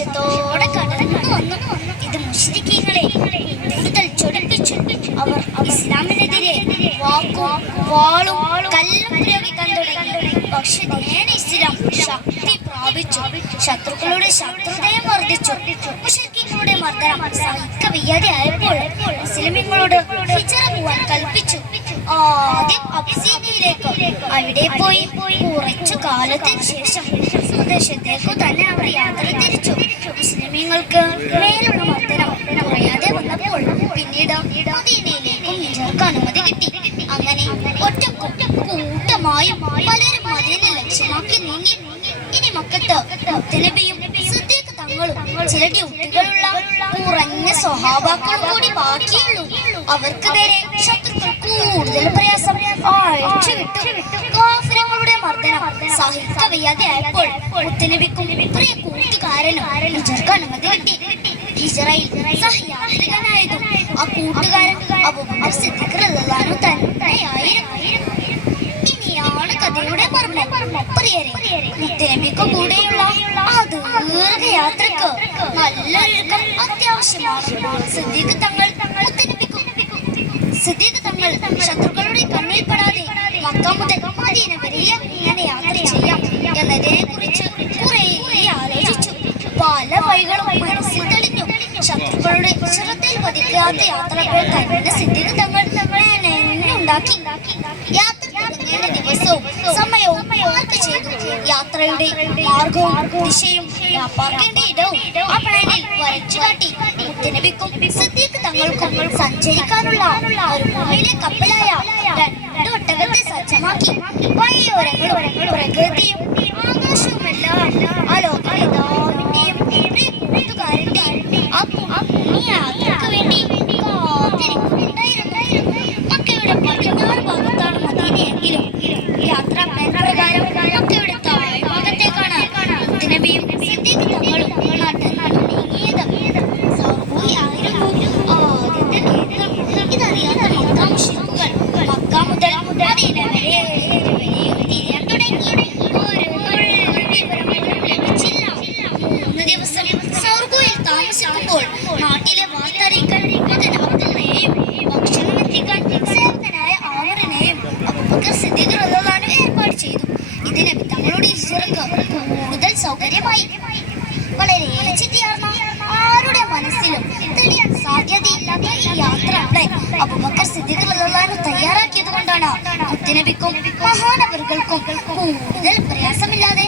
സന്തോഷത്തോടെ കടന്നു വന്നു. ഇത് മുസ്ലിങ്ങളെ കൂടുതൽ ചൊടിപ്പിച്ചു. അവർ ഇസ്ലാമിനെതിരെ വാക്കും വാളും കല്ലും പ്രയോഗിക്കാൻ തുടങ്ങി. പക്ഷെ നേരെ ഇസ്ലാം ശക്തി പ്രാപിച്ചു. ശത്രുക്കളുടെ ശത്രുതയും വർദ്ധിച്ചു. മുഷരിക്കുകളുടെ മർദ്ദനം സഹിക്ക വയ്യാതെ ആയപ്പോൾ മുസ്ലിമിങ്ങളോട് ഹിജറ പോവാൻ കൽപ്പിച്ചു. ആദ്യം അബ്സീനിയയിലേക്ക് അവിടെ പോയി പോയി കുറച്ചു കാലത്തിന് ശേഷം സ്വദേശത്തേക്കു തന്നെ അവർ യാത്ര തിരിച്ചു മുസ്ലിമീങ്ങൾക്ക് മേലുള്ള മർദ്ദനം പറയാതെ വന്നപ്പോൾ പിന്നീട് മദീനയിലേക്കും ഹിജർക്ക് അനുമതി കിട്ടി. അങ്ങനെ ഒറ്റക്കും കൂട്ടമായും പലരും മദീന ലക്ഷ്യമാക്കി നീങ്ങി. ഇനി മക്കത്ത് മുത്തനബിയും സിദ്ദീഖ് തങ്ങളും ചില ഡ്യൂട്ടികളുള്ള കുറഞ്ഞ സ്വഭാവാക്കളും കൂടി ബാക്കിയുള്ളൂ. അവർക്ക് നേരെ ശത്രുക്കൾ കൂടുതൽ പ്രയാസം അയച്ചു വിട്ടു മർദ്ദനം സഹിക്ക വയ്യാതെ ആയപ്പോൾ പ്രിയ കൂട്ടുകാരനും ഹിജർക്ക് അനുമതി കിട്ടി. ഇസ്രായേൽ സഹയാത്രികനായതും ആ കൂട്ടുകാരൻ റളിയല്ലാഹു തന്നെയായിരുന്നു. ഇനിയാണ് കഥയുടെ പ്രിയരെ മുത്തനബിക്ക് കൂടെയുള്ള ആ ദീർഘയാത്രക്ക് നല്ലൊരുക്കം അത്യാവശ്യമാണ്. സിദ്ദീഖ് തങ്ങൾ മുത്തനബിക്കും സിദ്ദീഖ് തങ്ങൾ ശത്രുക്കളുടെ കണ്ണിൽപ്പെടാതെ മക്ക മുതൽ മദീന വരെ ഇങ്ങനെ ശത്രുക്കളുടെ ശ്രദ്ധയിൽ പതിക്കാത്ത യാത്രകൾ തന്നെ സിദ്ദീഖ് തങ്ങൾ ഉണ്ടാക്കി യാത്ര ദിവസവും സമയവും ചെയ്തു. യാത്രയുടെ മാർഗവും ദിശയും പാർക്കേണ്ട ഇടവും ആ പ്ലാനിൽ വരച്ചു കാട്ടി. മുത്തനബിക്കും തങ്ങൾക്കും സഞ്ചരിക്കാനുള്ള ഒരു ഭൂമിയിലെ കപ്പലായ ഒട്ടകത്തെ സജ്ജമാക്കി. വഴിയോരങ്ങളും പ്രകൃതിയും ആകാശവുമെല്ലാം ആ ആദ്യത്തെ നേതൃത്വം ഇതറിയാത്ത മക്ക മുശ്രിക്കുകൾ മക്ക മുതൽ മദീന വരെ തിരിയാൻ തുടങ്ങി മൂന്ന് ദിവസം സൗർഗോയിൽ താമസിക്കുമ്പോൾ നാട്ടിലെ വാർത്ത അറിയിക്കാൻ മുതലാവുന്നതിനെയും ഭക്ഷണം എത്തിക്കാൻ സേവകനായ ആമറിനെയും അബൂബക്കർ സിദ്ദീഖ് റളിയല്ലാഹു ഏർപ്പാട് ചെയ്തു ഇതിനെ തങ്ങളുടെ ഇസ്റക്ക് കൂടുതൽ വളരെ ചിട്ടിയാർന്ന ആരുടെ മനസ്സിലും തെളിയാൻ സാധ്യതയില്ലാത്ത ഈ യാത്ര അബുബക്കർ അബൂബക്കർ സിദ്ദീഖ് റളിയല്ലാഹു അൻഹു തയ്യാറാക്കിയത് കൊണ്ടാണ്. മുത്തനബിക്കും മഹാനവറുകൾക്കും കൂടുതൽ പ്രയാസമില്ലാതെ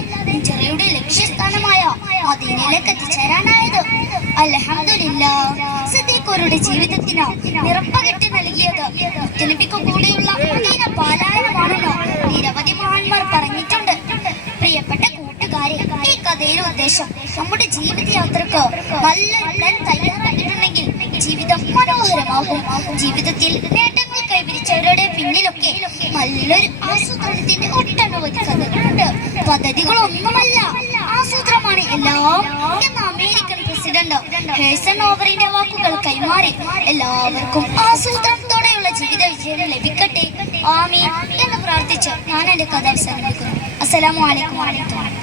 ചെറിയുടെ ലക്ഷ്യസ്ഥാനമായ മദീനയിലേക്ക് എത്തിച്ചേരാനായത്. അൽഹംദുലില്ലാ സിദ്ദീഖോരുടെ ജീവിതത്തിന് നിറപ്പകറ്റി നൽകിയത് മുത്തനബിക്ക് കൂടെയുള്ള മദീന പാലായനമാണെന്ന് നിരവധി മഹാന്മാർ പറഞ്ഞിട്ടുണ്ട്. ഈ നമ്മുടെ ജീവിത നമ്മുടെ നല്ല പ്ലാൻ തയ്യാറായിട്ടുണ്ടെങ്കിൽ ജീവിതം മനോഹരമാകും. ജീവിതത്തിൽ നേട്ടങ്ങൾ കൈവരിച്ചവരുടെ പിന്നിലൊക്കെ നല്ലൊരു ആസൂത്രണത്തിന്റെ ഒട്ടനവധി കഥകളുണ്ട്. പദ്ധതികളൊന്നുമല്ല ആസൂത്രമാണ് എല്ലാം എന്ന അമേരിക്കൻ പ്രസിഡന്റ് ഹേഴ്സൺ ഓവറിന്റെ വാക്കുകൾ കൈമാറി എല്ലാവർക്കും ആസൂത്രണത്തോടെയുള്ള ജീവിത വിജയം ലഭിക്കട്ടെ. ആമീൻ എന്ന് പ്രാർത്ഥിച്ച് ഞാൻ എന്റെ കഥ അവസാനിപ്പിക്കുന്നു അസ്സലാമു അലൈക്കും വാഹമത്തുള്ളാഹി